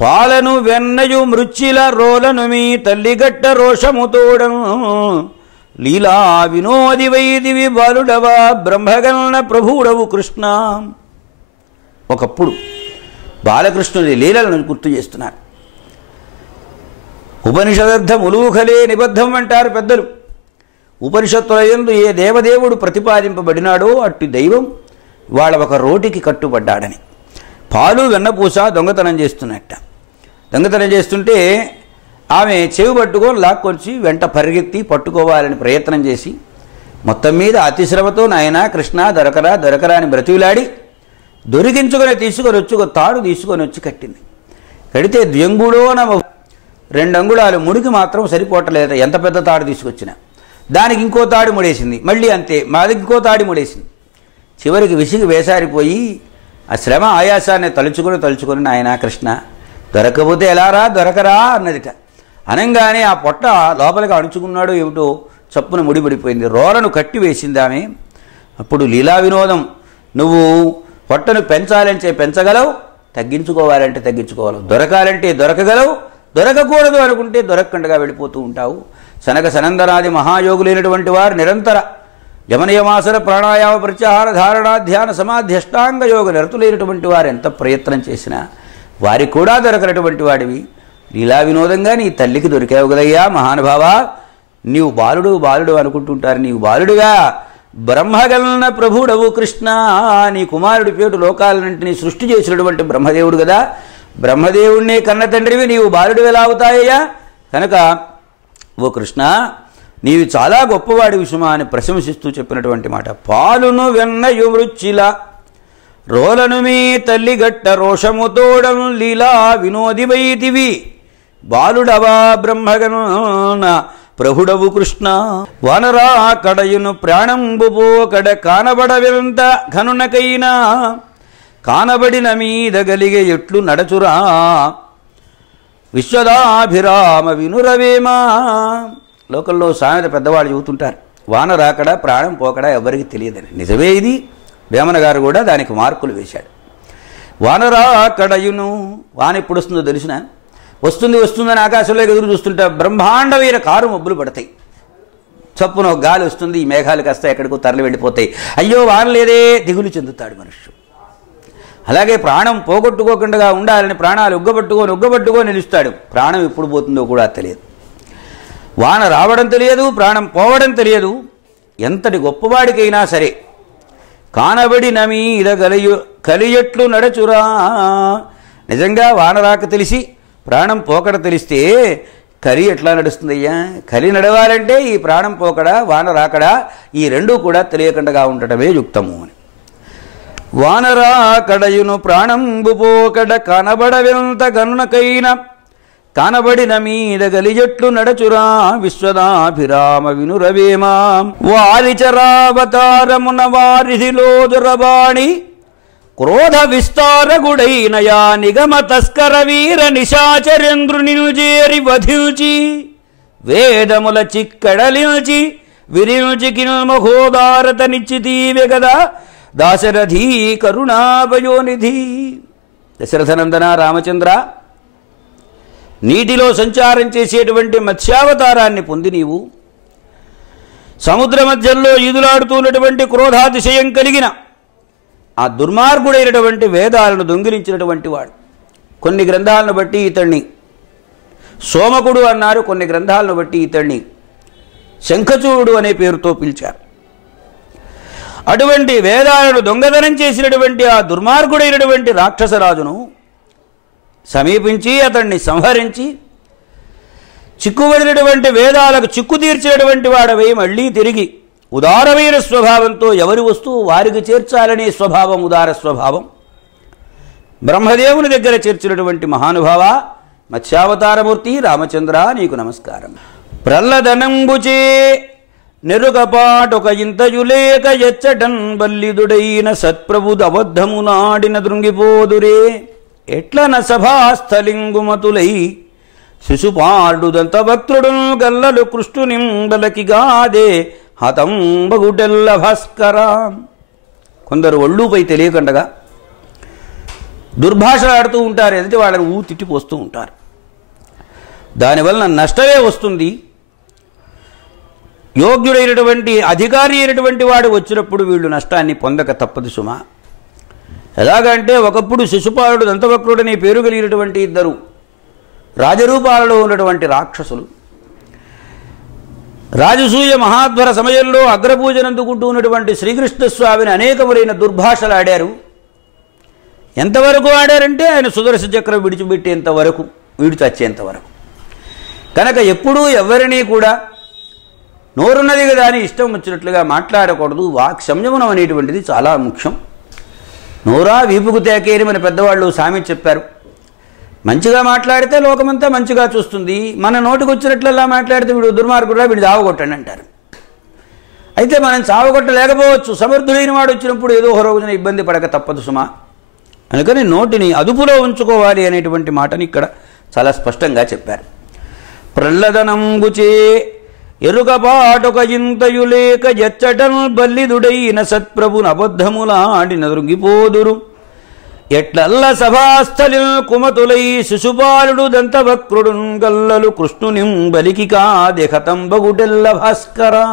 పాలను వెన్నయు మృచ్చిల రోలను మీ తల్లిగట్ట రోషముతోడం లీలా వినోది వైదివి బాలుడవా బ్రహ్మగణ ప్రభువుడవు కృష్ణ. ఒకప్పుడు బాలకృష్ణుని లీలలను గుర్తు చేస్తున్నారు. ఉపనిషదర్థం ఉలూఖలే నిబద్ధం అంటారు పెద్దలు. ఉపనిషత్తుల యందు ఏ దేవదేవుడు ప్రతిపాదింపబడినాడో అట్టి దైవం వాళ్ళ ఒక రోటికి కట్టుబడ్డాడని. పాలు వెన్నపూస దొంగతనం చేస్తున్నట్ట. దొంగతనం చేస్తుంటే ఆమె చెవి పట్టుకొని లాక్కొచ్చి వెంట పరిగెత్తి పట్టుకోవాలని ప్రయత్నం చేసి మొత్తం మీద అతిశ్రమతో నాయనా కృష్ణ దొరకరా దొరకరా అని బ్రతిలాడి దొరికించుకొని తీసుకొని వచ్చి ఒక తాడు తీసుకొని వచ్చి కట్టింది. కడితే ద్వ్యంగుడో నమ 2 అంగుళాలు ముడికి మాత్రం సరిపోవట్లేదు. ఎంత పెద్ద తాడు తీసుకొచ్చినా దానికి ఇంకో తాడు ముడేసింది. మళ్ళీ అంతే, మాది ఇంకో తాడు ముడేసింది. చివరికి విసిగి వేసారిపోయి ఆ శ్రమ ఆయాసాన్ని తలుచుకొని నాయనా కృష్ణ దొరకపోతే ఎలారా దొరకరా అన్నదిట. అనంగానే ఆ పొట్ట లోపలికి అణుచుకున్నాడు ఏమిటో చప్పున ముడిపడిపోయింది. రోలను కట్టి వేసింది ఆమె. అప్పుడు లీలా వినోదం, నువ్వు పొట్టను పెంచాలంటే పెంచగలవు, తగ్గించుకోవాలంటే తగ్గించుకోగలవు, దొరకాలంటే దొరకగలవు, దొరకకూడదు అనుకుంటే దొరకకుండా వెళ్ళిపోతూ ఉంటావు. సనక సనందనాది మహాయోగులైనటువంటి వారు నిరంతర యమనియమాసన ప్రాణాయామ ప్రత్యాహార ధారణ ధ్యాన సమాధి అష్టాంగ యోగ నిరతులైనటువంటి వారు ఎంత ప్రయత్నం చేసినా వారికి కూడా దొరకనటువంటి వాడివి లీలా వినోదంగా నీ తల్లికి దొరికావు కదయ్యా మహానుభావా. నీవు బాలుడు అనుకుంటుంటారు, నీవు బాలుడుగా బ్రహ్మగణ ప్రభుడవు కృష్ణ. నీ కుమారుడి పేరు లోకాలన్నింటినీ సృష్టి చేసినటువంటి బ్రహ్మదేవుడు కదా. బ్రహ్మదేవుణ్ణి కన్న తండ్రివి నీవు బాలుడు ఎలా అవుతాయ్యా? కనుక ఓ కృష్ణ నీవు చాలా గొప్పవాడి విషమా అని ప్రశంసిస్తూ చెప్పినటువంటి మాట. పాలును వెన్నయు మృచ్చిల రోలను మీ తల్లిగట్ట రోషముతోడం లీలా వినోది వైదివి బాలుడవా బ్రహ్మగణ ప్రభుడవు కృష్ణ. వానరా కడయును ప్రాణంబు పోకడ కానబడవెంత ఘనునకైనా కానబడిన మీద గలిగే ఎట్లు నడచురా విశ్వదాభిరామ వినురవేమా. లోకల్లో సామెత పెద్దవాళ్ళు చెబుతుంటారు, వాన రాకడా ప్రాణం పోకడా ఎవరికి తెలియదని. నిజమే ఇది. వేమన గారు కూడా దానికి మార్కులు వేశాడు. వానరా కడయును, వాన ఎప్పుడు వస్తుందో తెలిసిన వస్తుందని ఆకాశంలోకి ఎదురు చూస్తుంటే బ్రహ్మాండమైన కారు మబ్బులు పడతాయి. చప్పున ఒక గాలి వస్తుంది, ఈ మేఘాలు కాస్త ఎక్కడికో తరలి వెళ్ళిపోతాయి. అయ్యో వాన లేదే దిగులు చెందుతాడు మనుష్యుడు. అలాగే ప్రాణం పోగొట్టుకోకుండా ఉండాలని ప్రాణాలు ఉగ్గబట్టుకొని నిలుస్తాడు. ప్రాణం ఎప్పుడు పోతుందో కూడా తెలియదు. వాన రావడం తెలియదు, ప్రాణం పోవడం తెలియదు. ఎంతటి గొప్పవాడికైనా సరే కానబడిన మీద కలియట్లు నడచురా. నిజంగా వాన రాక తెలిసి ప్రాణం పోకడ తెలిస్తే కలి ఎట్లా నడుస్తుందయ్యా? కలి నడవాలంటే ఈ ప్రాణం పోకడా వాన రాకడా ఈ రెండూ కూడా తెలియకుండా ఉండటమే యుక్తము అని. వానరా కడయును ప్రాణంబు పోకడ కనబడవెంత గనునకైన కానబడిన మీద గలిజట్లు నడచురా విశ్వదాభిరామ వినురవేమా. వారిచరావతారమున వారిధిలో దురబాణి క్రోధ విస్తారగుడైనయా నిగమ తస్కర వీర నిశాచరేంద్రుని చేరి వధించి వేదముల చిక్కడలించి విరించి కిల్మహోదారత నిశ్చితీవె గదా దాశరథీ కరుణాభయోనిధి. దశరథనందన రామచంద్ర, నీటిలో సంచారం చేసేటువంటి మత్స్యావతారాన్ని పొంది నీవు సముద్ర మధ్యంలో ఈదులాడుతున్నటువంటి క్రోధాతిశయం కలిగిన ఆ దుర్మార్గుడైనటువంటి వేదాలను దొంగిలించినటువంటి వాడు. కొన్ని గ్రంథాలను బట్టి ఇతన్ని సోమకుడు అన్నారు, కొన్ని గ్రంథాలను బట్టి ఇతన్ని శంఖచూడు అనే పేరుతో పిలిచారు. అటువంటి వేదాలను దొంగతనం చేసినటువంటి ఆ దుర్మార్గుడైనటువంటి రాక్షసరాజును సమీపించి అతన్ని సంహరించి చిక్కుబడినటువంటి వేదాలకు చిక్కు తీర్చినటువంటి వాడవై మళ్ళీ తిరిగి ఉదారమైన స్వభావంతో ఎవరి వస్తువు వారికి చేర్చాలనే స్వభావం, ఉదార స్వభావం బ్రహ్మదేవుని దగ్గర చేర్చినటువంటి మహానుభావ మత్స్యావతారమూర్తి రామచంద్ర నీకు నమస్కారం. ప్రహ్లదనంబుచే నెరుగపాటొక ఇంతయులేక ఎచ్చటన్ బల్లిదుడైన సత్ప్రభుదబద్ధమునాడిన దృంగిపోదురే ఎట్లన సభాస్థలింగుమతులై శిశుపాడుదంత భక్తుడు గల్లలు కృష్ణునింబలకిగాదే హతంబగుటెల్ల భాస్కర. కొందరు ఒళ్ళుపై తెలియకుండగా దుర్భాషలాడుతూ ఉంటారు, ఎదుటి వాళ్ళని తిట్టిపోస్తూ ఉంటారు. దానివలన నష్టమే వస్తుంది. యోగ్యుడైనటువంటి అధికారి అయినటువంటి వాడు వచ్చినప్పుడు వీళ్ళు నష్టాన్ని పొందక తప్పదు సుమా. ఎలాగంటే ఒకప్పుడు శిశుపాలుడు, దంతవక్రుడనే పేరు కలిగినటువంటి ఇద్దరు రాజరూపాలలో ఉన్నటువంటి రాక్షసులు రాజసూయ మహాధ్వర సమయంలో అగ్రపూజనందుకుంటూ ఉన్నటువంటి శ్రీకృష్ణస్వామిని అనేకములైన దుర్భాషలు ఆడారు. ఎంతవరకు ఆడారంటే ఆయన సుదర్శన చక్రం విడిచిపెట్టేంత వరకు, వీడు చచ్చేంత వరకు. కనుక ఎప్పుడూ ఎవరినీ కూడా నోరున్నది కదా అని ఇష్టం వచ్చినట్లుగా మాట్లాడకూడదు. వాక్ సంయమనం అనేటువంటిది చాలా ముఖ్యం. నోరా వీపుకు తేకేరి మన పెద్దవాళ్ళు సామెత చెప్పారు. మంచిగా మాట్లాడితే లోకమంతా మంచిగా చూస్తుంది. మన నోటికి వచ్చినట్లలా మాట్లాడితే వీడు దుర్మార్గుడుగా, వీడు చావగొట్టండి అంటారు. అయితే మనం చావగొట్టలేకపోవచ్చు. సమర్థుడైన వాడు వచ్చినప్పుడు ఏదో ఒక రోజున ఇబ్బంది పడక తప్పదు సుమా. అందుకని నోటిని అదుపులో ఉంచుకోవాలి అనేటువంటి మాటని ఇక్కడ చాలా స్పష్టంగా చెప్పారు. ప్రహ్లదనంబుచే ఎరుకపాటొక ఇంతయులేక జచ్చటల్ బల్లిదుడైన సత్ప్రభున అబద్ధములాడిన దృంగిపోదురు. ఎట్లల్ల సభాస్థలిల్ కుమతులై శిశుపాలుడు దంతవక్రుడున్ గల్లలు కృష్ణునిం బలికి కాదెహతంబగుటెల్ల భాస్కరా.